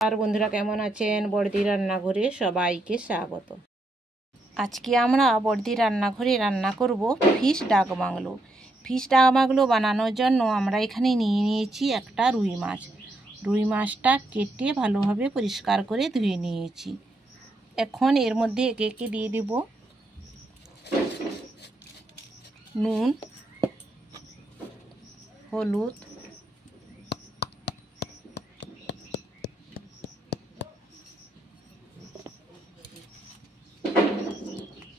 আর বন্ধুরা কেমন আছেন? বড়দি রান্নাঘরে সবাইকে স্বাগত। আজকে আমরা বড়দি রান্নাঘরে রান্না করব ফিশ ডাক বাংলো। ফিশ ডাক বাংলো বানানোর জন্য আমরা এখানে নিয়ে নিয়েছি একটা রুই মাছ। রুই মাছটা কেটে ভালোভাবে পরিষ্কার করে ধুয়ে নিয়েছি। এখন এর মধ্যে একে একে দিয়ে দেব নুন, হলুদ,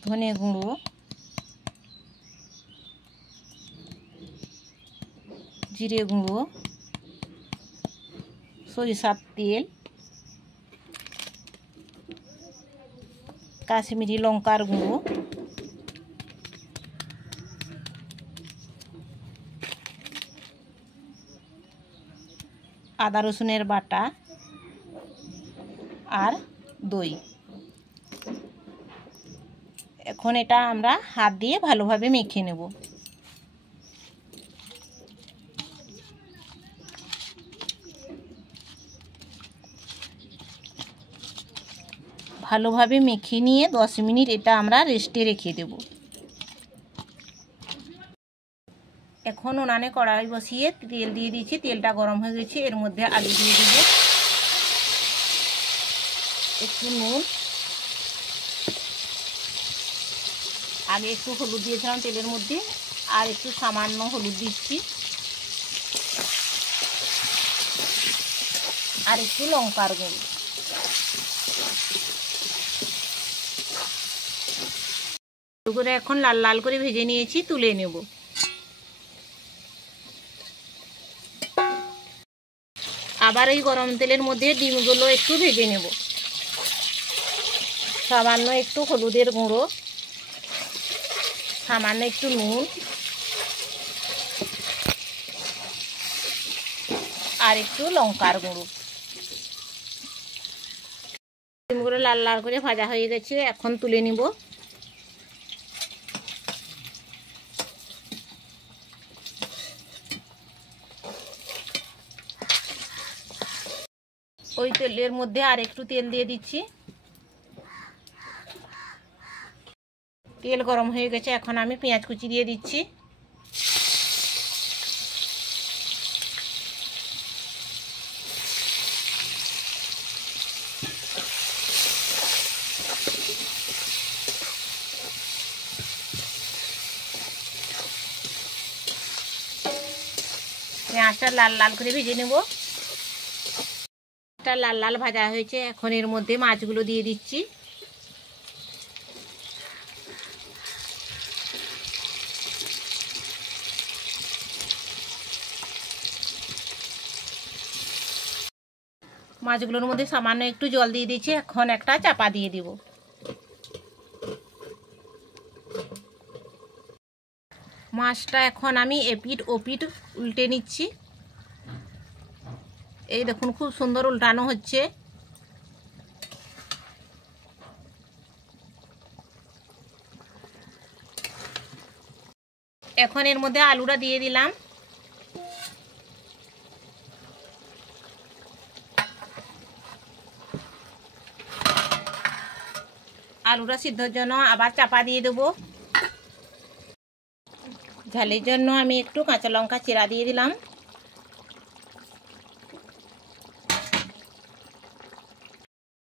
ধনে গুঁড়ো, জিরে গুঁড়ো, সরিষার তেল, কাশ্মীরি লঙ্কার গুঁড়ো, আদা রসুনের বাটা আর দই। এখন এটা আমরা হাত দিয়ে ভালোভাবে মেখে নেব। ভালোভাবে মেখে নিয়ে 10 মিনিট এটা আমরা রেস্টে রেখে দেব। এখন উনানে কড়াই বসিয়ে তেল দিয়ে দিয়েছি। তেলটা গরম হয়ে গেছে। এর মধ্যে আলু দিয়ে দেব, একটু নুন, আগে একটু হলুদ দিয়েছিলাম তেলের মধ্যে, আর একটু সামান্য হলুদ দিচ্ছি, আর একটু লঙ্কার গুঁড়ো। করে এখন লাল লাল করে ভেজে নিয়েছি, তুলে নেব। আবার এই গরম তেলের মধ্যে ডিমগুলো একটু ভেজে নেব। সামান্য একটু হলুদের গুঁড়ো, সামান্য একটু নুন, আর একটু লঙ্কার গুঁড়ো। ডিমগুলো লাল লাল করে ভাজা হয়ে গেছে, এখন তুলে নিব। ওই তেলের মধ্যে আর একটু তেল দিয়ে দিচ্ছি। তেল গরম হয়ে গেছে, এখন আমি পেঁয়াজ কুচি দিয়ে দিচ্ছি। পেঁয়াজটা লাল লাল করে ভেজে নেব। লাল লাল ভাজা হয়েছে, এখন এর মধ্যে মাছগুলো দিয়ে দিচ্ছি। মাছগুলোর মধ্যে সামান্য একটু জল দিয়ে দিচ্ছি। এখন একটা চাপা দিয়ে দিব। মাছটা এখন আমি এপিট ওপিট উল্টে নিচ্ছি। এই দেখুন, খুব সুন্দর উল্টানো হচ্ছে। এখন এর মধ্যে আলুটা দিয়ে দিলাম। আলুটা সিদ্ধর জন্য আবার চাপা দিয়ে দেবো। ঝালের জন্য আমি একটু কাঁচা লঙ্কা চিরা দিয়ে দিলাম।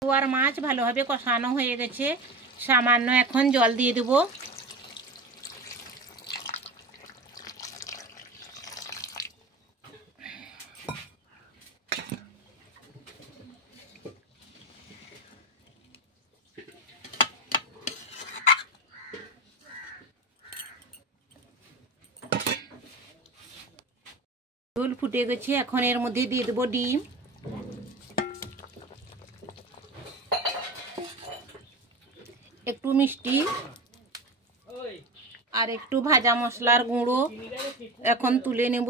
আর মাছ ভালোভাবে কষানো হয়ে গেছে, সামান্য এখন জল দিয়ে দেব। ঝোল ফুটে গেছে, এখন এর মধ্যে দিয়ে দেবো ডিম, একটু মিষ্টি, আর একটু ভাজা মশলার গুঁড়ো। এখন তুলে নেব।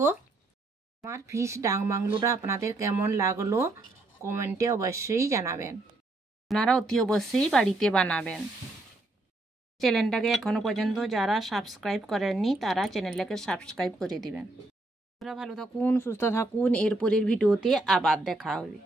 আমার ফিশ ডাক বাংলোটা আপনাদের কেমন লাগলো কমেন্টে অবশ্যই জানাবেন। আপনারা অতি অবশ্যই বাড়িতে বানাবেন। চ্যানেলটাকে এখনো পর্যন্ত যারা সাবস্ক্রাইব করেননি তারা চ্যানেলটাকে সাবস্ক্রাইব করে দিবেন। ভালো থাকুন, সুস্থ থাকুন। এরপরের ভিডিওতে আবার দেখা হবে।